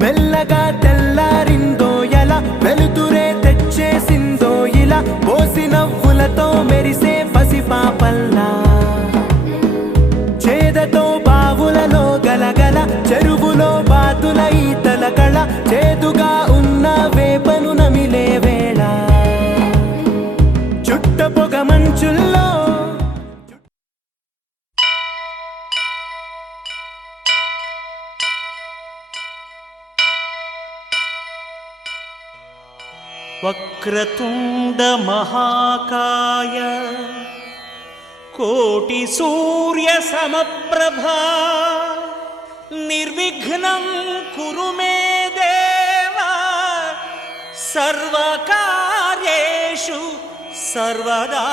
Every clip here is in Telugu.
మెల్లగా తెల్లారిందో ఎలా వెలుతురే తెచ్చేసిందో ఇలా పోసి నవ్వులతో మెరిసే పసిపాపల్లా చేదతో బావులలో గలగల చెరువులో బాతుల ఈతల కళ చేదుగా ఉన్న వేపను నమిలే వేళ చుట్ట పొగ మంచుల్లో వక్రతుండ మహాకాయ కోటి సూర్య సమప్రభా నిర్విఘ్నం కురు మే దేవా సర్వకార్యేషు సర్వదా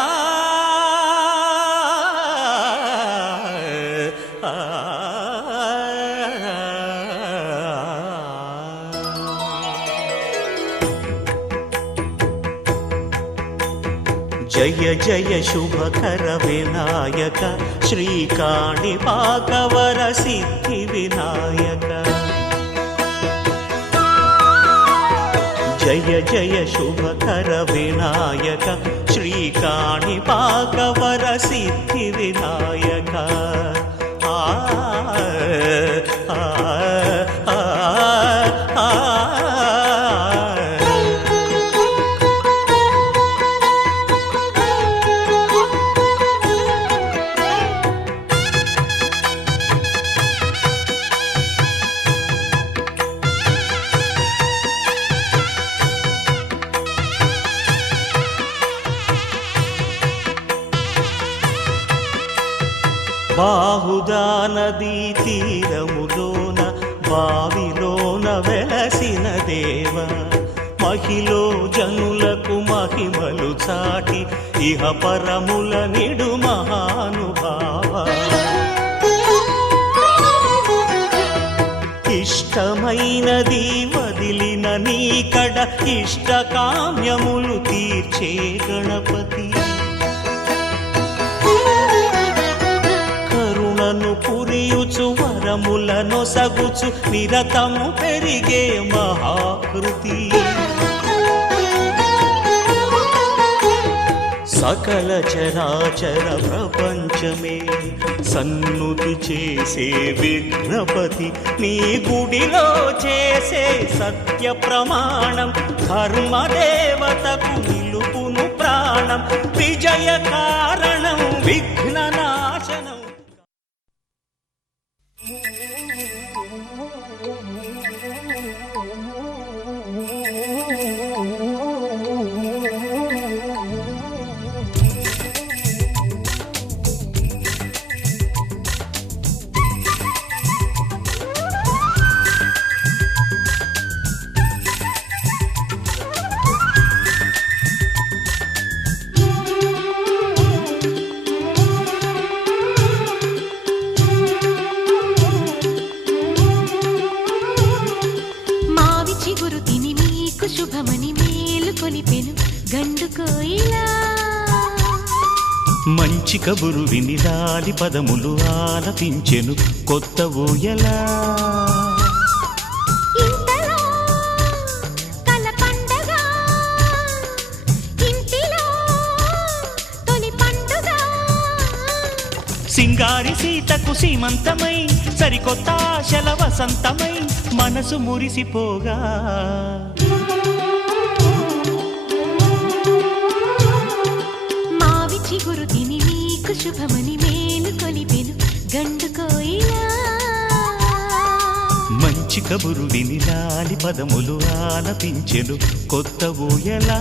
జయ జయ శుభకర వినాయక శ్రీకాణిపాకవర సిద్ధి వినాయక జయ జయ శుభకర వినాయక శ్రీకాణిపాకవర సిద్ధి వినాయక బాహుదా నదీ తీరములోన బావిలోన వెలసిన దేవ మహిలో జనులకు మహిమలు చాటి ఇహ పరముల నిడు మహానుభావ ఇష్టమైనది వదిలిన నీకడ ఇష్ట కామ్యములు తీర్చే గణపతి పురియుచు వరములను సగుచు నిరతము పెరిగే మహాకృతి సకల చరాచర ప్రపంచమే సన్నుతి చేసే విఘ్నపతి నీ గుడిలో చేసే సత్య ప్రమాణం ధర్మదేవతకు నిలుపును ప్రాణం విజయ కారణం విఘ్న నాశనం. శుభమని మేలు కొలిపెను గండు కోయిలా మంచి కబురు విని లాలి పదములు ఆలపించెను కొత్త ఊయలా ఇంతలో కల పండగ ఇంటిలో తొలి పండుగ సింగారి సీతకు సీమంతమై సరికొత్త ఆశల వసంతమై మనసు మురిసిపోగా చిగురు తిని నీకు శుభమని మేలు కొలిపెను గండు కోయిలా మంచి కబురు విని లాలి పదములు ఆలపించెను కొత్త ఊయలా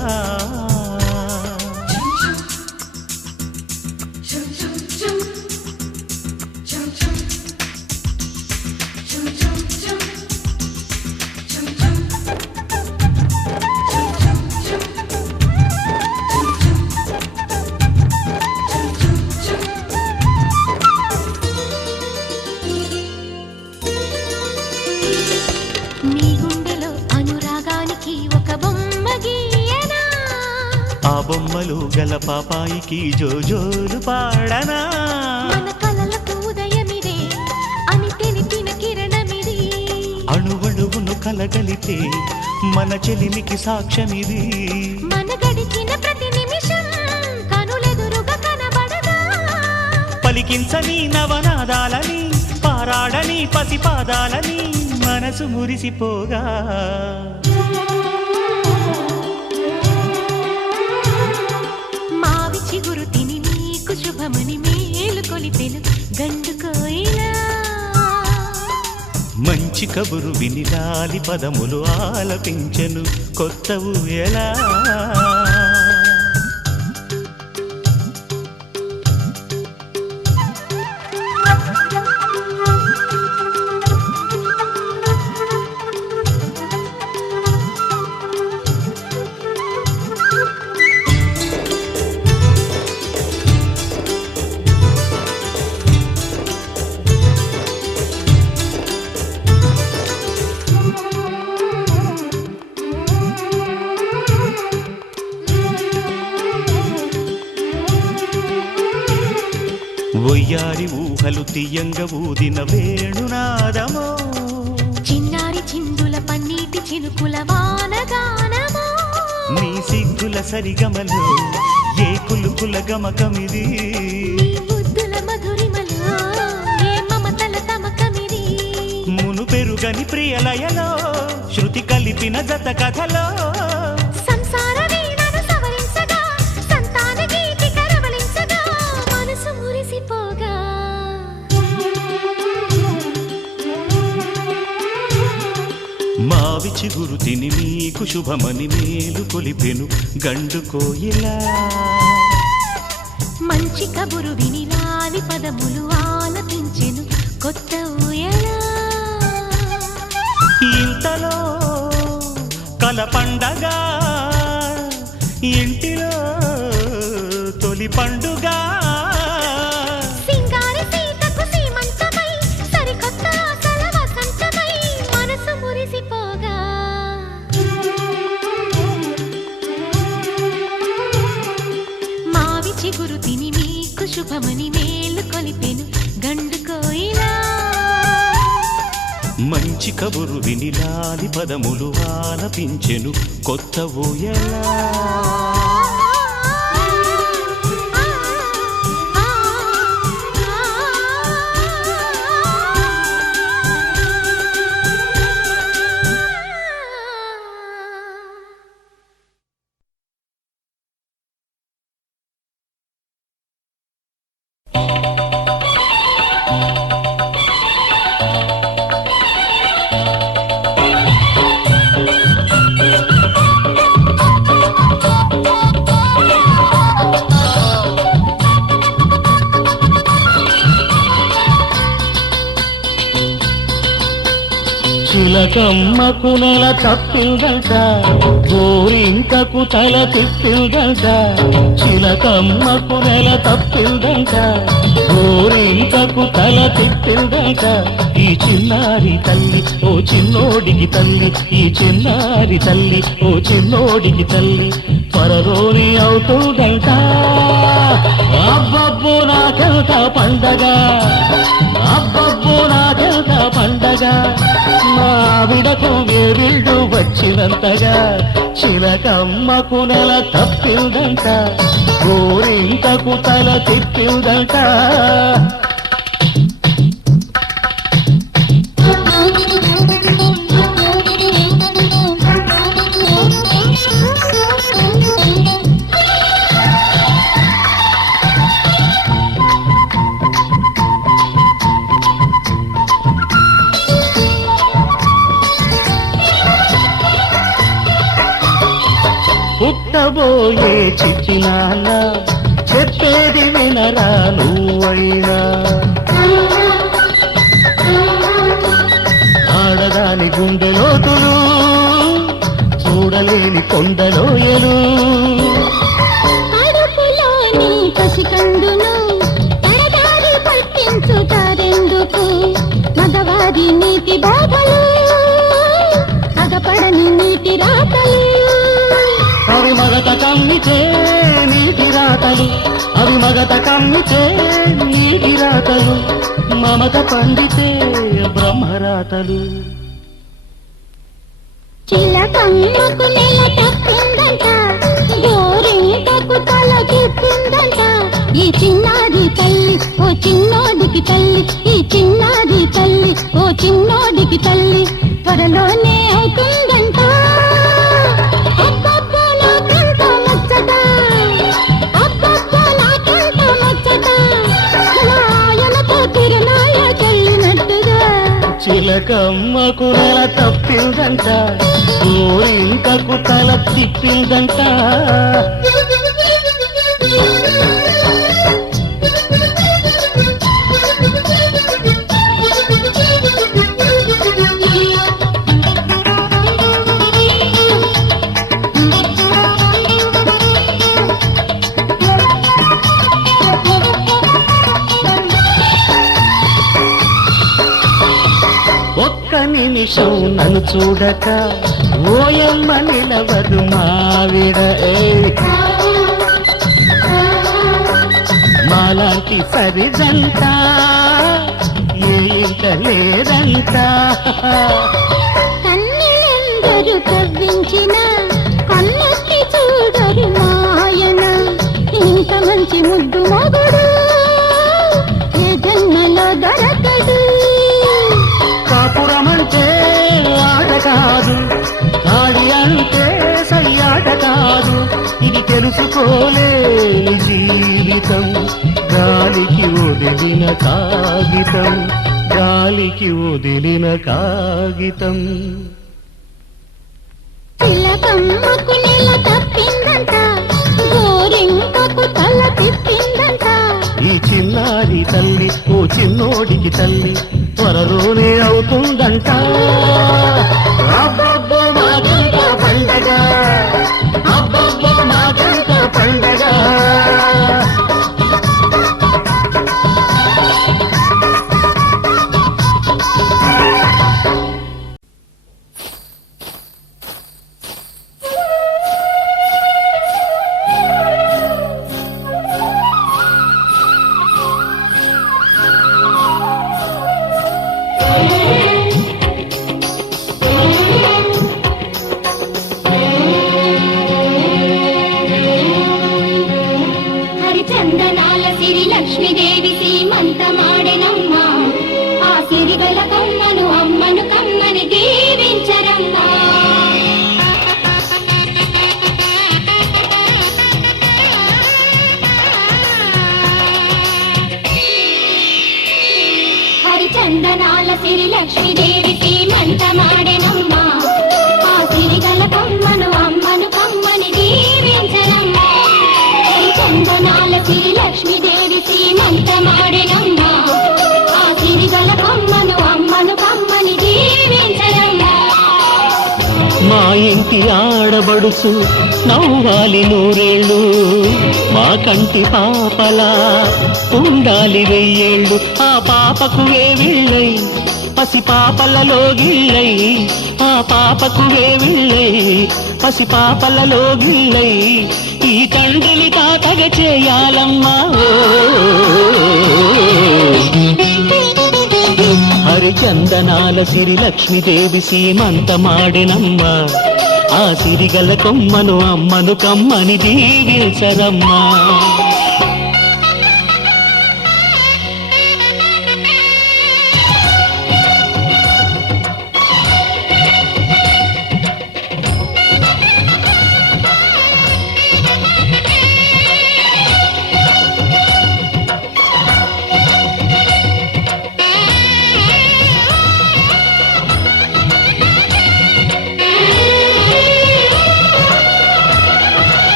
బొమ్మలు గల పాపాయికి జోజోలు పాడనా మన కలలకు ఉదయమిదే అని తెలిపిన కిరణమిది అణువణువును కలగలితే మన చెలిమికి సాక్ష్యమిది మన గడిచిన ప్రతి నిమిషం కనులెదురుగా కనబడదా పలికించని నవనాదాలని పారాడని పసిపాదాలని మనసు మురిసిపోగా మావి చిగురు తిని నీకు శుభమని మేలు కొలిపెను గండు కోయిలా మంచి కబురు విని లాలి పదములు ఆలపించెను కొత్త ఊయలా ఒయ్యారి ఊహలు తీయంగ ఊదిన వేణునాదమో చిన్నారి చిందుల పన్నీటి చినుకుల వానగానమో నీ సిగ్గుల సరిగమలో ఏ కులుకుల గమకమిది నీ ముద్దుల మధురిమలో ఏ మమతల తమకమిది మును పెరుగని ప్రియలయలో శృతి కలిపిన జత కథలో సంసార వీణను సవరించగా సంతాన గీతి కరవలించగా మనసు మురిసిపోగా మావి చిగురు తిని నీకు శుభమని మేలు కొలిపెను గండు కోయిలా మంచి కబురు విని లాలి పదములు ఆలపించెను కొత్త ఊయలా ఇంతలో కల పండగ ఇంటిలో తొలి పండుగ సింగారి సీతకు సీమంతమై సరికొత్త ఆశల వసంతమై మనసు మురిసిపోగా మావి చిగురు తిని నీకు శుభమని మేలు కొలిపెను గండు కోయిలా మంచి కబురు విని లాలి పదములు ఆలపించెను కొత్త ఊయలా చిలకమ్మకు నెల తప్పిందట గోరింకకు తల తిప్పిందట చిలకమ్మకు నెల తప్పిందట గోరింకకు తల తిప్పిందట ఈ చిన్నారి తల్లి ఓ చిన్నోడికి తల్లి ఈ చిన్నారి తల్లి ఓ చిన్నోడికి తల్లి పరరోని అవుతుందంట అబ్బబ్బో నాకెంత పండగ అబ్బబ్బో నాకెంత పండగ మావిడకు వేరిళ్ళు వచ్చినంతగా చిలకమ్మకు నెల తప్పిందంట గోరింకకు తల తిప్పిందంట పుట్టబోయే చిట్టి నాన్న చెప్పేది వినరా నువ్వైనా ఆడదాని గుండెలోతులు చూడలేని కొండలోయలు కడుపులోని పసికందును పరదారి పట్టించుతారెందుకు మగవారి నీతి బాధలు అగపడని నీతి రాతలు అవి మగత కమ్మితే రాతలు అవి మగత కమ్మితే నీటి రాతలు మమత పండితే బ్రహ్మరాతలు చిలకమ్మకు నెల తప్పుందంట గోరింకకు తల చెప్పిందంట ఈ చిన్నారి తల్లి ఓ చిన్నోడికి తల్లి ఈ చిన్నారి తల్లి ఓ చిన్నోడికి తల్లి త్వరలోనే అవుతుందంట అబ్బబ్బో నాకెంత ముచ్చట అబ్బబ్బో నాకెంత ముచ్చట నాయనతో తిరునాయ చెల్లినట్టుగా చిలకమ్మకు నెల తప్పిందంట గోరింకకు తల తిప్పిందంట ఒక్క నిమిషం నన్ను చూడక ఓయమ్మ నిలవదు మావిడ మాలాంటి సరిజంట ఇంక లేదంట కన్నెందరు కవ్వించిన కన్నెత్తి చూడరు మాయన ఇంత మంచి ముద్దు మొగుడు ఏ జన్మలో దొరకడు కాపురమంటే ఆట కాదు గాడి అంటే సయ్యాట కాదు ఇది తెలుసుకోలేని జీవితం గాలికి వదిలిన కాగితం గాలికి వదిలిన కాగితం చిలకమ్మకు నెల తప్పిందంట గోరింకకు తల తిప్పిందంట ఈ చిన్నారి తల్లి ఓ చిన్నోడికి తల్లి త్వరలోనే అవుతుందంట అబ్బబ్బో మాకంత పండగ అబ్బబ్బో మాకంత పండగ హరిచందనాల సిరి లక్ష్మీదేవి సీమంతమాడెనమ్మా ఆ సిరిగల కమ్మను అమ్మను కమ్మని దీవించరమ్మా హరిచందనాల సిరి లక్ష్మీదేవి సీమంతమాడెనమ్మా ఆ సిరిగల కమ్మను అమ్మను కమ్మని దీవించరమ్మా చందనాల సిరి లక్ష్మీదేవి సీమంతమాడెనమ్మా ఆ సిరిగల కమ్మను అమ్మను కమ్మని దీవించరమ్మా మా ఇంటి ఆడబడుచు నవ్వాలి నూరేళ్ళు మా కంటి పాపలా ఉండాలి వెయ్యేళ్ళు ఆ పాపకు వేవిళ్ళై పసి పాపలలో గిళ్ళై ఆ పాపకు వేవిళ్ళై పసి పాపలలో గిళ్ళై ఈ తండ్రిని తాతగ చేయాలమ్మా హరిచందనాల సిరి లక్ష్మీదేవి సీమంతమాడెనమ్మా ఆ సిరిగల కొమ్మను అమ్మను కమ్మని దీవించరమ్మా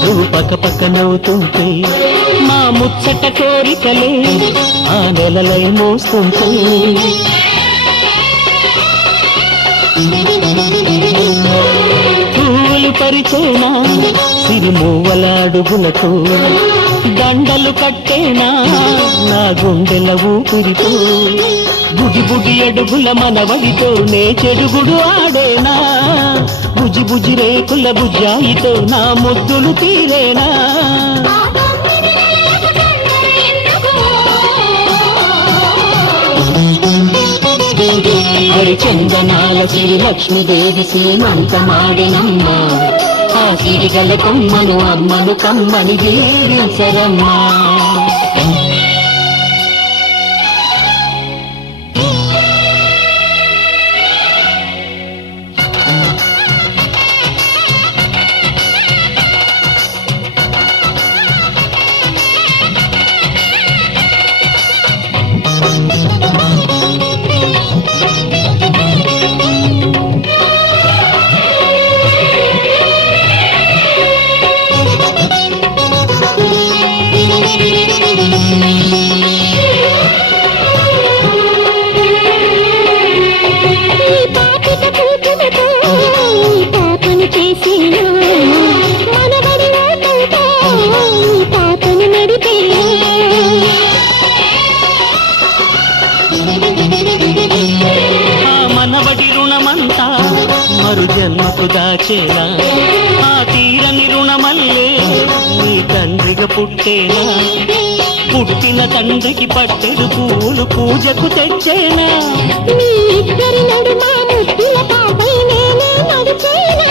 నువ్వు పక్క పక్క నవ్వుతుంటే మా ముచ్చట కోరికలే ఆ నెలలై మోస్తుంటే పూలు పరిచేనా సిరిమూవలాడుగులతో దండలు కట్టేనా నా గుండెల ఊపిరితో బుడి బుడి అడుగుల మనవడితో నే చెడుగుడు ఆడేనా బుజి బుజి రేకుల బుజ్జాయితో నా ముద్దులు తీరేనా హరిచందనాల శ్రీ లక్ష్మీదేవి సీమంతమాడినమ్మా ఆ సిరిగల కొమ్మను అమ్మను కమ్మని దీవించరమ్మా మనవడి రుణమంతా మరు జన్మకు దాచేనా ఆ తీరని రుణమల్లే నీ తండ్రిగా పుట్టేనా పుట్టిన తండ్రికి పట్టెడు పూలు పూజకు తెచ్చేనా మీ ఇద్దరి నడుమ ముద్దుల పాపై నేనే నడిచేనా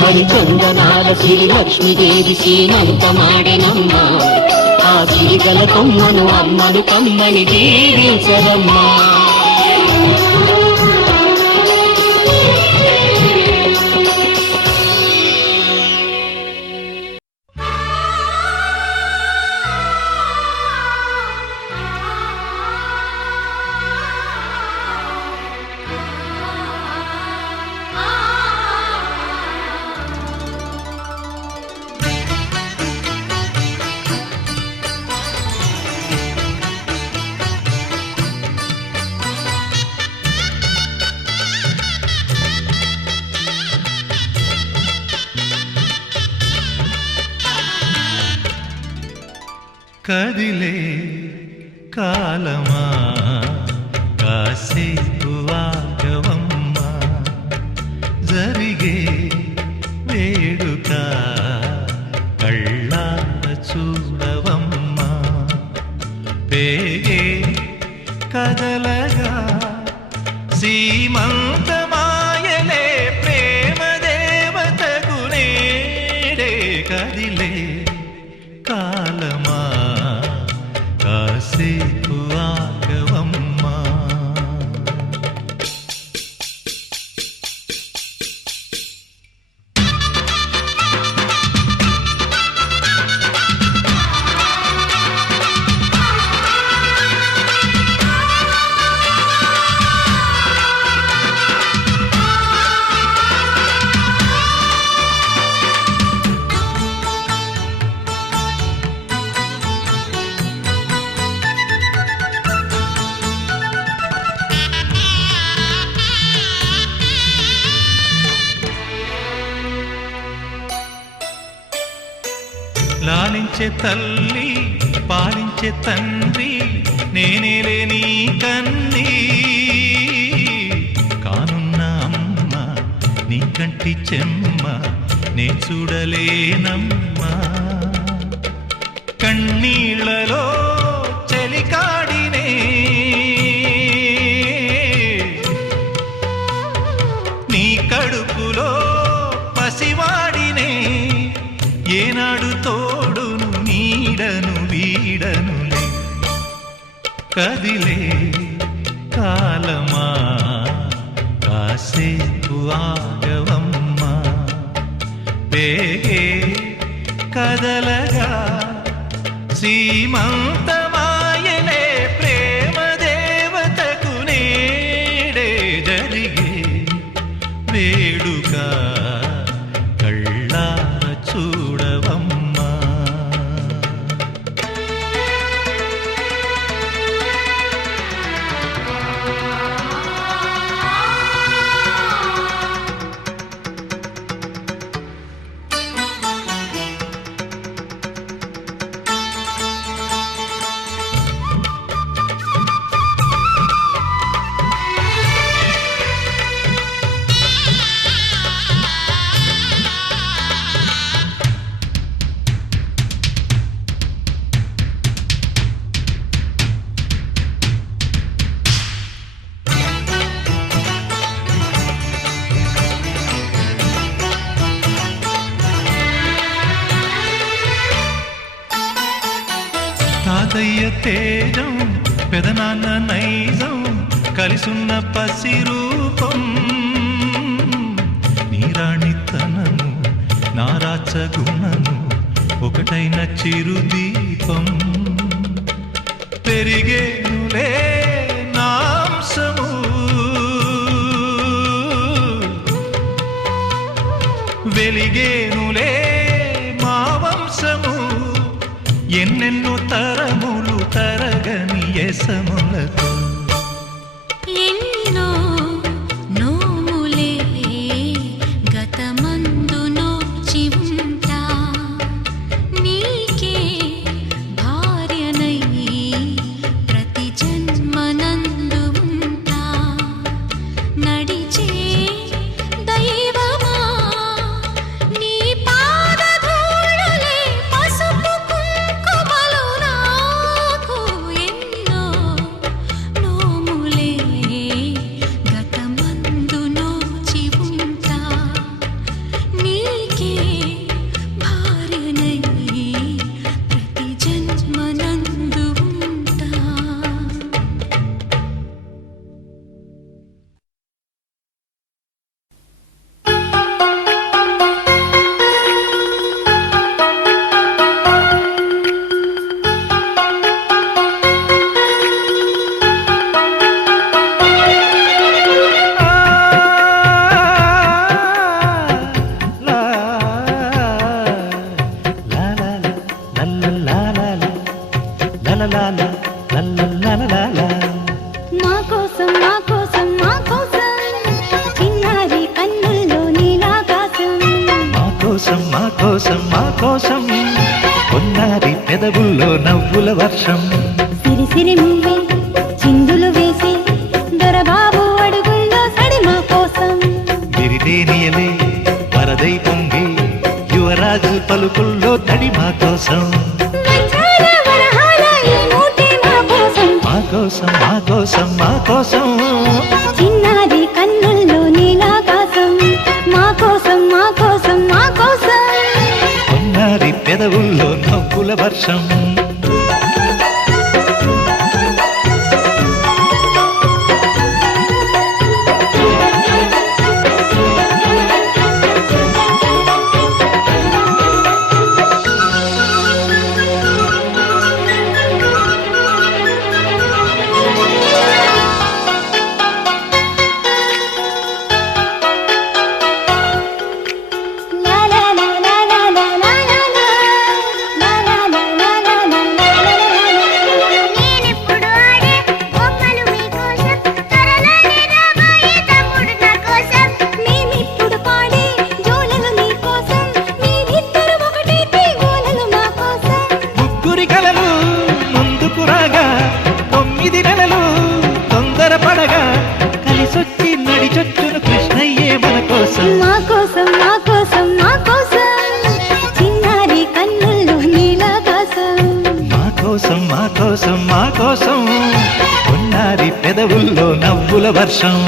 హరిచందనాల శ్రీ లక్ష్మీదేవి సీమంతమాడినమ్మా ఆ సిరిగల కొమ్మను అమ్మను కమ్మని దీవించరమ్మా కదిలే కాలమా కాసేపు ఆగవమ్మా జరిగే వేడుక కళ్ళార చూడవమ్మా పేగే కదలగా సీమంతమాయలే ప్రేమ దేవతకు నేడే కదిలే కాలమా కాసేపు ఆగవమ్మా లాలించే తల్లి పాలించే తండ్రి నేనేలే నీ కన్నీ కానున్న అమ్మ నీ కంటి చెమ్మ నే చూడలేనమ్మా కన్నీళ్లలో చెలికాడినే నీ కడుపులో పసివాడినే ఏనాడు తోడును నీడను వీడనులే కదిలే కాలమా కాసేపు ఆగవమ్మా పేగే కదలగా సీమంతమాయలే ప్రేమ దేవతకు నేడే జరిగే వేడుక కళ్ళార చూడవమ్మా తాతయ్య తేజం పెదనాన్న నైజం కలిసున్న పసి రూపం నీరాణితనము నారాచ గుణము ఒకటైన చిరుదీపం పెరిగేనులే నాంసము వెలిగేనులే మా వంశము ఎన్నెన్నో తరములు తరగని యసములతో ఎన్నో నోములే గతమందు నోచి ఉంటా నీకే భార్యనై ప్రతి జన్మనందు ఉంటా నడిచే దైవమా నీ పాదధూళులే పసుపు కుంకుమలు నాకు ఎన్నో నోములే గతమందు నోచి ఉంటా నీకే భార్యనై ప్రతి జన్మనందు ఉంటా మా కోసం మా కోసం మా కోసం చిన్నారి కన్నుల్లో నీలాకాశం మా కోసం మా కోసం మా కోసం కొన్నారి పెదవుల్లో నవ్వుల వర్షం సిరి సిరి మువ్వే చిందులు వేసి దొరబాబు అడుగుల్లో సడి మా కోసం విరిదేనియలే వరదై పొంగి యువరాజు పలుకుల్లో తడి మా కోసం వజ్రాల వరహాల ఈ మూటే మా కోసం మా కోసం మా కోసం మా కోసం చిన్నారి కన్నుల్లో నీలాకాశం మా కోసం మా కోసం మా కోసం కొన్నారి పెదవుల్లో నవ్వుల వర్షం లా లా లా లా లా లా లా లా లా లా లా లా లా లా లా లా. నేనెప్పుడు ఆడే బొమ్మలు మీకోసం త్వరలోనే రాబోయే తమ్ముడు నా కోసం మేమిప్పుడు పాడే జోలలు నీకోసం మీరిద్దరు ఒకటైతే గోలలు మా కోసం ముగ్గురి కలలు ముందుకు రాగా 9 నెలలు తొందరపడగా కలిసొచ్చి నడిచొచ్చును కృష్ణయ్యే మన కోసం మా కోసం మా కోసం మా కోసం చిన్నారి కన్నుల్లో నీలాకాశం మా కోసం మా కోసం మా కోసం కొన్నారి పెదవుల్లో నవ్వుల వర్షం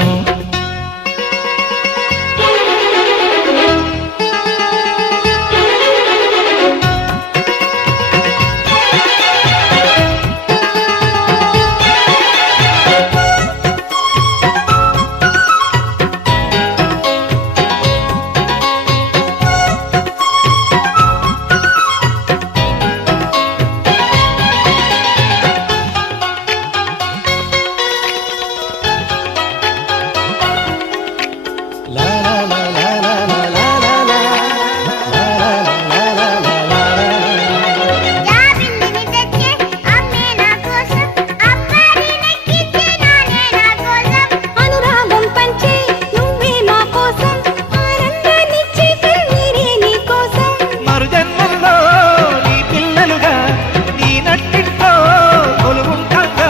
జాబిల్లిని తెచ్చే అమ్మే నా కోసం అమ్మారి నెక్కిచ్చే నానే నా కోసం అనురాగం పంచే నువ్వే మా కోసం ఆనందాన్నిచ్చే కన్నీరే నీ కోసం మరు జన్మల్లో నీ పిల్లలుగా నీ నట్టింట్లో కొలువుంటాగా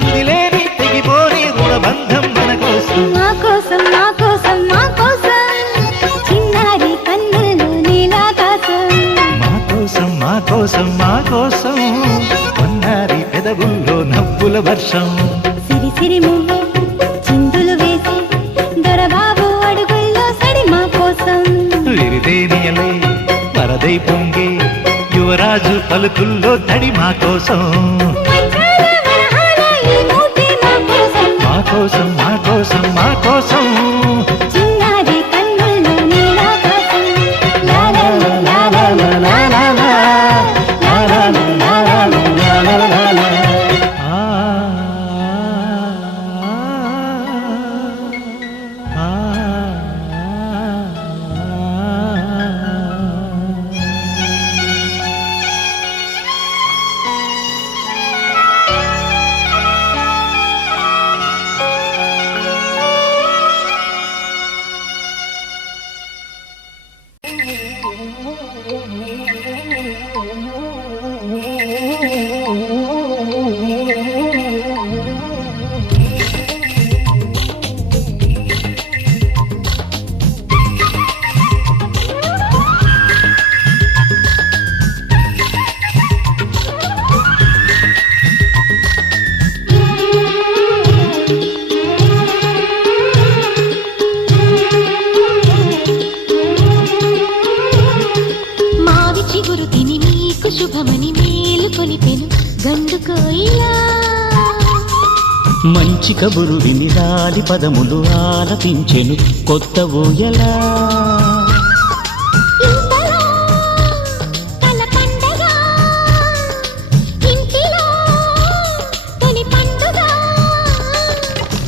తుదిలేని తెగిపోని రుణబంధం మన కోసం మా కోసం మా కోసం మా కోసం చిన్నారి కన్నుల్లో నీలాకాశం మా కోసం మా కోసం మా కోసం కొన్నారి పెదవుల్లో నవ్వుల వర్షం సిరి సిరి మువ్వే చిందులు వేసి దొరబాబు అడుగుల్లో సడి మా కోసం విరిదేనియలే వరదై పొంగి యువ యువరాజు పలుకుల్లో తడి మా కోసం మా కోసం మా కోసం మా కోసం చిన్నారి కన్నుల్లో నీలాకాశం లా లా లా లా లా లా లా లా లా లా లా లా లా లా లా. శుభమని మేలు కొలిపెను గండు కోయిలా మంచి కబురు విని రాలి పదములు ఆలపించెను కొత్త ఊయలా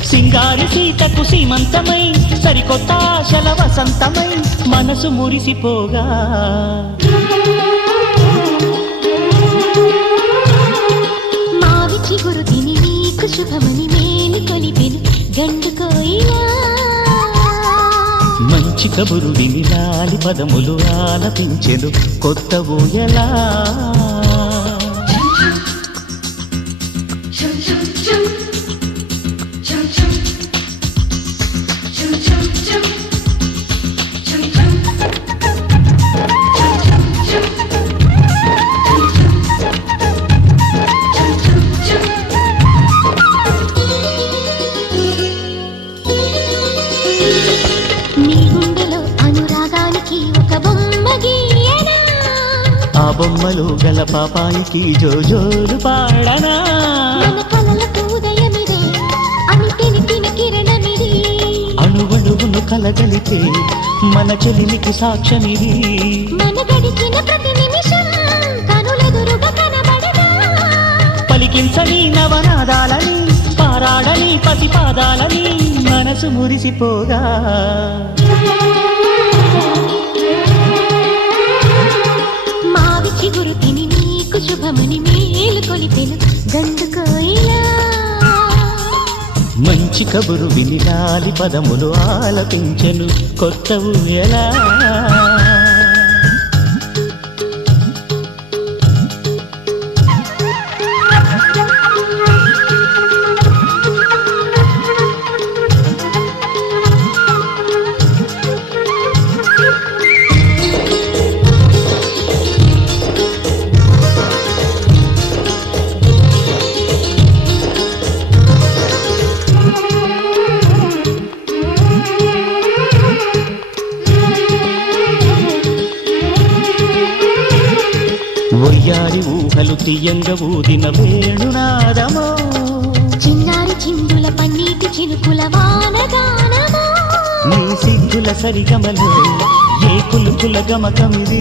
సింగారి సీతకు సీమంతమై సరికొత్త ఆశల వసంతమై మనసు మురిసిపోగా చిగురు తిని నీకు శుభమని మేలు కొలిపెను గండు కోయిలా మంచి కబురు విని రాలి పదములు ఆలపించెను కొత్త ఊయలా ఆ బొమ్మలు గల పాపాయికి జోజోలు పాడనా మన కలలకు ఉదయమిదే అని తెలిపిన కిరణమిది అణువణువును కలగలితే మన చెలిమికి సాక్ష్యమిది మన గడిచిన ప్రతి నిమిషం కనులెదురుగా కనబడగా పలికించని నవనాదాలని పారాడని పసిపాదాలని మనసు మురిసిపోగా చిగురు తిని నీకు శుభమని మేలు కొలిపెను గండు కోయిలా మంచి కబురు విని రాలి పదములు ఆలపించెను కొత్త ఊయలా ఒయ్యారి ఊహలు తీయంగ ఊదిన వేణునాదమో చిన్నారి చిందుల పన్నీటి చినుకుల వానగానమో నీ సిగ్గుల సరిగమలు ఏ కులుకుల గమకమిది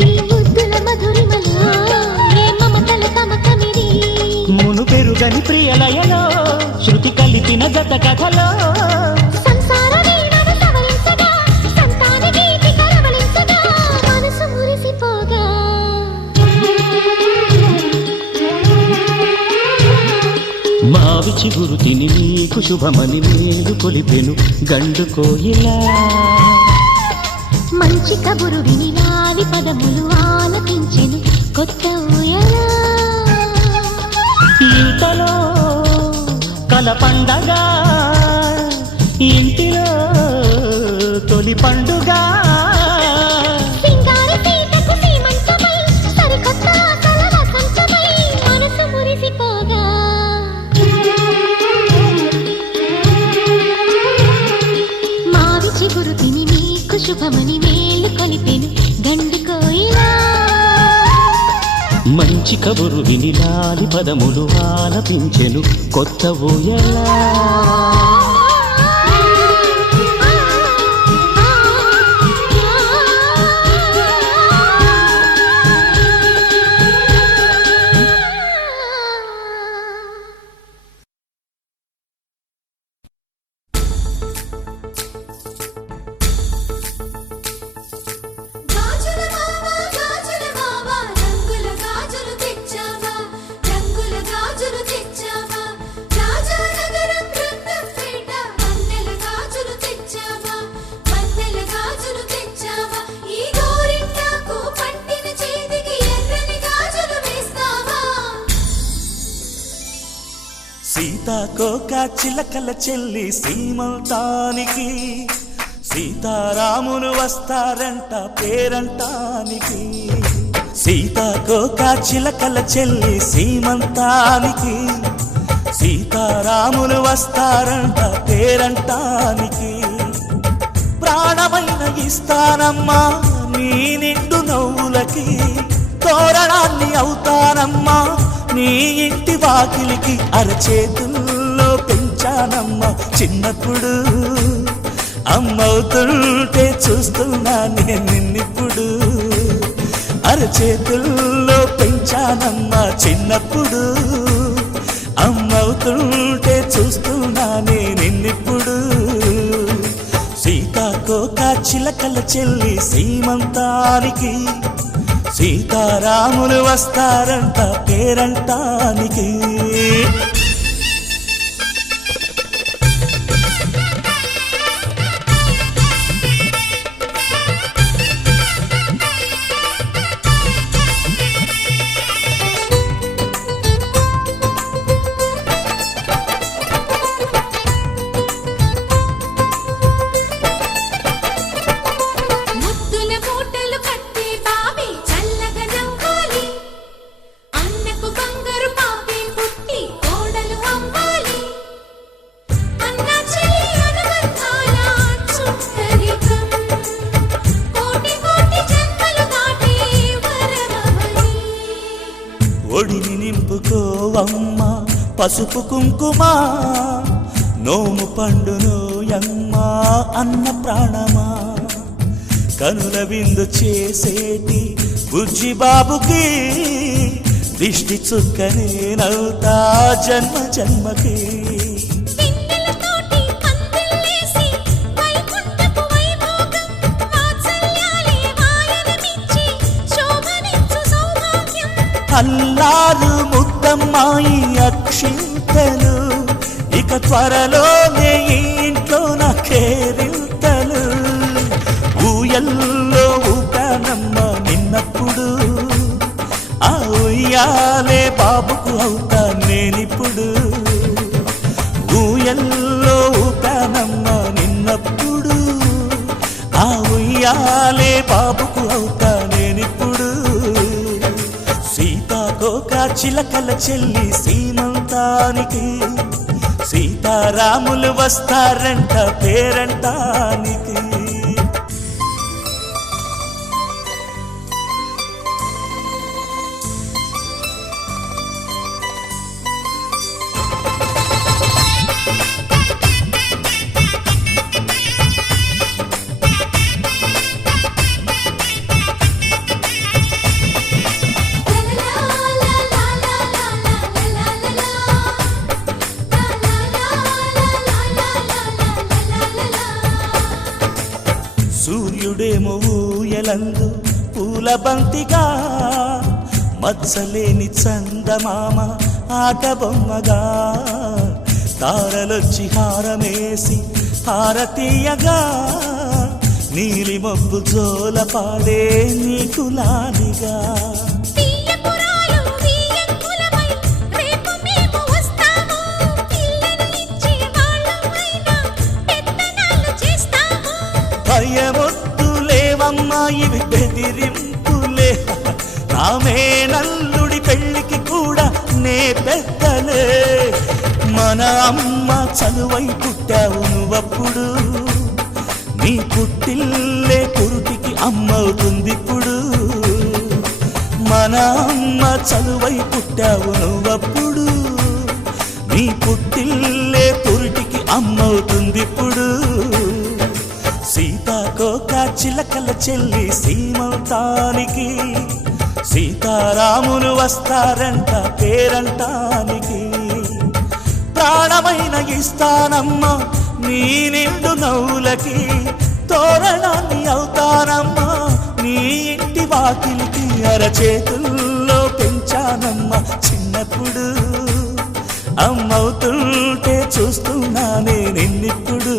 నీ బుద్ధుల మధురిమలో ఏ మమతల తమకమిది మును పెరుగని ప్రియలయలో శృతి కలిపిన గత కథలో సంసార వీణను సవరించగా సంతాన గీతి కరవలించగా మనసు మురిసిపోగా మావి చిగురు తిని నీకు శుభమని మేలు కొలిపెను గండు కోయిలా మంచి కబురు విని నావి పదములు ఆలపించెను కొత్త ఊయలా ఇంతలో కల పండగ ఇంటిలో తొలి పండుగ సింగారి సీతకు సీమంతమై సరికొత్త ఆశల వసంతమై మనసు మురిసిపోగా మావి చిగురు తిని నీకు శుభమని మేలు కొలిపెను గండు కోయిలా మంచి కబురు విని లాలి పదములు ఆలపించెను కొత్త ఊయలా. సీతాకోక చిలకల చెల్లి సీమంతానికి సీతారాములు వస్తారంట పేరంటానికి. సీతాకోక చిలకల చెల్లి సీమంతానికి సీతారాములు వస్తారంట పేరంటానికి. ప్రాణమైన ఇస్తానమ్మా నీ నిండు నవ్వులకి, తోరణాన్ని అవుతానమ్మా నీ ఇంటి వాకిలికి. అరచేతుల్లో పెంచానమ్మా చిన్నప్పుడు, అమ్మవుతుంటే చూస్తున్నా నేను నిన్నిప్పుడు. అరచేతుల్లో పెంచానమ్మా చిన్నప్పుడు, అమ్మవుతుంటే చూస్తున్నా నేను నిన్నిప్పుడు. సీతాకోక చిలకల చెల్లి సీమంతానికి సీతారాములు వస్తారంట పేరంటానికి. ఒడిని నింపుకోవమ్మ పసుపు కుంకుమ, నోము పండునోయమ్మ అన్న ప్రాణమా. కనుల విందు చేసేటి బుజ్జి బాబుకి దిష్టి చుక్కనేనవుతా జన్మ జన్మకి. అల్లారు ముద్దమ్మాయి అక్షింతలు, ఇక త్వరలోనే ఇంట్లో నా కేరింతలు. ఊయల్లో ఊపానమ్మ నిన్నప్పుడు, ఆ ఉయ్యాలే బాబుకు అవుతా నేనిప్పుడు. ఊయల్లో ఊపానమ్మ నిన్నప్పుడు, ఆ ఉయ్యాలే బాబుకు అవుతా నేనిప్పుడు. సీతాకోక చిలకల చెల్లి సీమంతానికి సీతారాములు వస్తారంట పేరంటానికి. సూర్యుడేమో ఊయలందు పూల బంతిగా, మత్సలేని చందమామ ఆట బొమ్మగా. తారలొచ్చి హారమేసి హారతీయగా, నీలి మబ్బు జోల పాడే నీకు లాలిగా. భయమొద్దులేవమ్మా ఇవి బెదిరింపులే, నామే నల్లుడి పెళ్ళికి కూడా నే పెద్దలే. మన అమ్మ చలువై పుట్టావు నువ్వప్పుడు, నీ పుట్టిల్లే పురుటికి అమ్మవుతుందిప్పుడు. మన అమ్మ చలువై పుట్టావు నువ్వప్పుడు నీ పుట్టిల్లే పురిటికి అమ్మవుతుందిప్పుడు సీతాకోక చిలకల చెల్లి సీమంతానికి సీతారాములు వస్తారంట పేరంటానికి ప్రాణమైన ఇస్తానమ్మా నీ నిండు నవ్వులకి తోరణాన్ని అవుతానమ్మా నీ ఇంటి వాకిలికి అరచేతుల్లో పెంచానమ్మా చిన్నప్పుడు అమ్మవుతుంటే చూస్తున్నానే నిన్నిప్పుడు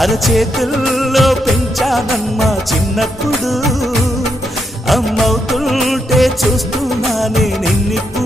అరచేతుల్లో పెంచానమ్మా చిన్నప్పుడు అమ్మవుతుంటే చూస్తున్నానే నిన్నిప్పుడు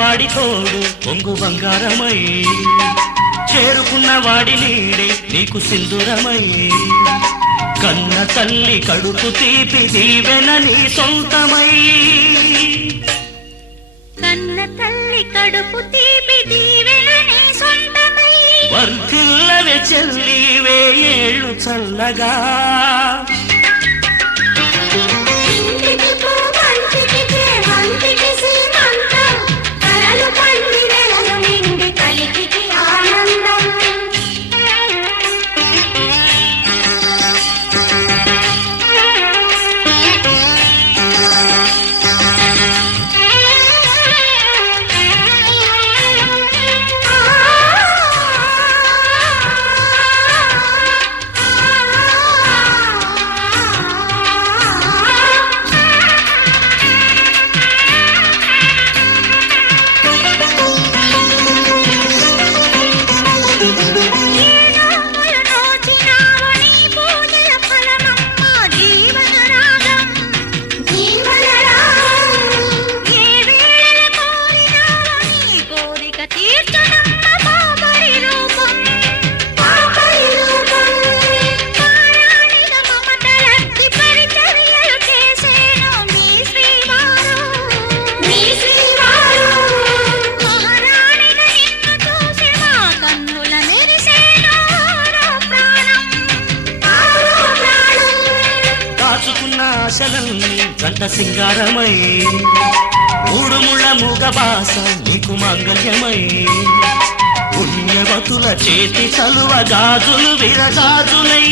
వాడి తోడు పొంగు బంగారమై చేరుకున్న వాడి నీడే నీకు సింధూరమై కన్న తల్లి కడుపు తీపి దీవెన నీ సొంతమై కన్న తల్లి కడుపు తీపి దీవెన నీ సొంతమై వర్ధిల్లవే చెల్లి వేయేళ్ళు చల్లగా జంట సింగారమై మూడు ముళ్ళ మూగ బాస నీకు మంగళ్యమై పుణ్యవతుల చేతి చలువ గాజులు విరగాజులై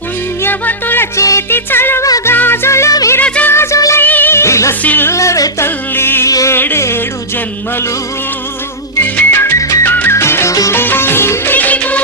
పుణ్యవతుల చేతి చలువ గాజులు విరగాజులై విలసిల్లవే తల్లి ఏడేడు జన్మలు ఇంటికి